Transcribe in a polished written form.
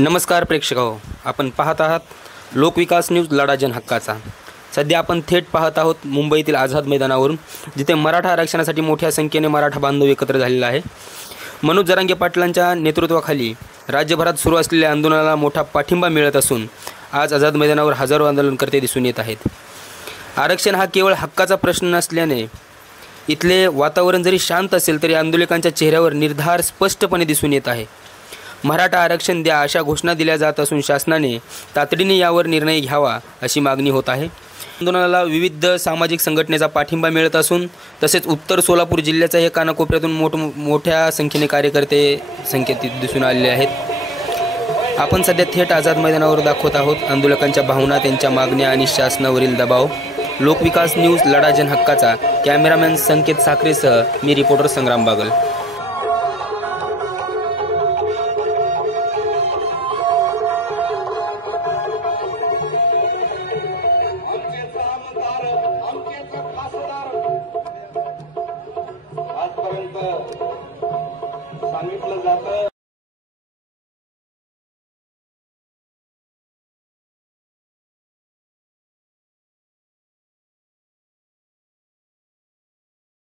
नमस्कार प्रेक्षकांनो, आपण पाहत आहात लोकविकास न्यूज लढा जनहक्काचा। सध्या आपण थेट पाहत आहोत मुंबईतील आझाद मैदानावरून, जिथे मराठा आरक्षणासाठी मोठ्या संख्येने मराठा बांधव एकत्र झालेले आहे। मनोज जरांगे पाटलांच्या नेतृत्वाखाली राज्यभरात सुरू असलेल्या आंदोलनाला मोठा पाठिंबा मिळत असून आज आझाद मैदानावर हजारो आंदोलनकर्ते दिसून येत आहेत। आरक्षण हा केवळ हक्काचा प्रश्न नसल्याने इथले वातावरण जरी शांत असेल तरी आंदोलकांच्या चेहऱ्यावर निर्धार स्पष्टपणे दिसून येत आहे। मराठा आरक्षण द्या अशा घोषणा दिल्या जात असून शासनाने तातडीने यावर निर्णय घ्यावा अशी मागणी होत आहे। आंदोलनाला विविध सामाजिक संघटनेचा पाठिंबा मिळत असून तसेच उत्तर सोलापूर जिल्ह्याच्या कानाकोपऱ्यातून मोठ्या संख्येने कार्यकर्ते संख्येत दिसून आलेले आहेत। आपण सध्या थेट आझाद मैदानावर दाखवत आहोत आंदोलकांच्या भावना, त्यांच्या मागण्या आणि शासनावरील दबाव। लोकविकास न्यूज लढा जनहक्काचा कॅमेरामॅन संकेत साखरेसह मी रिपोर्टर संग्राम बागल। आजपर्यंत सांगितलं जातं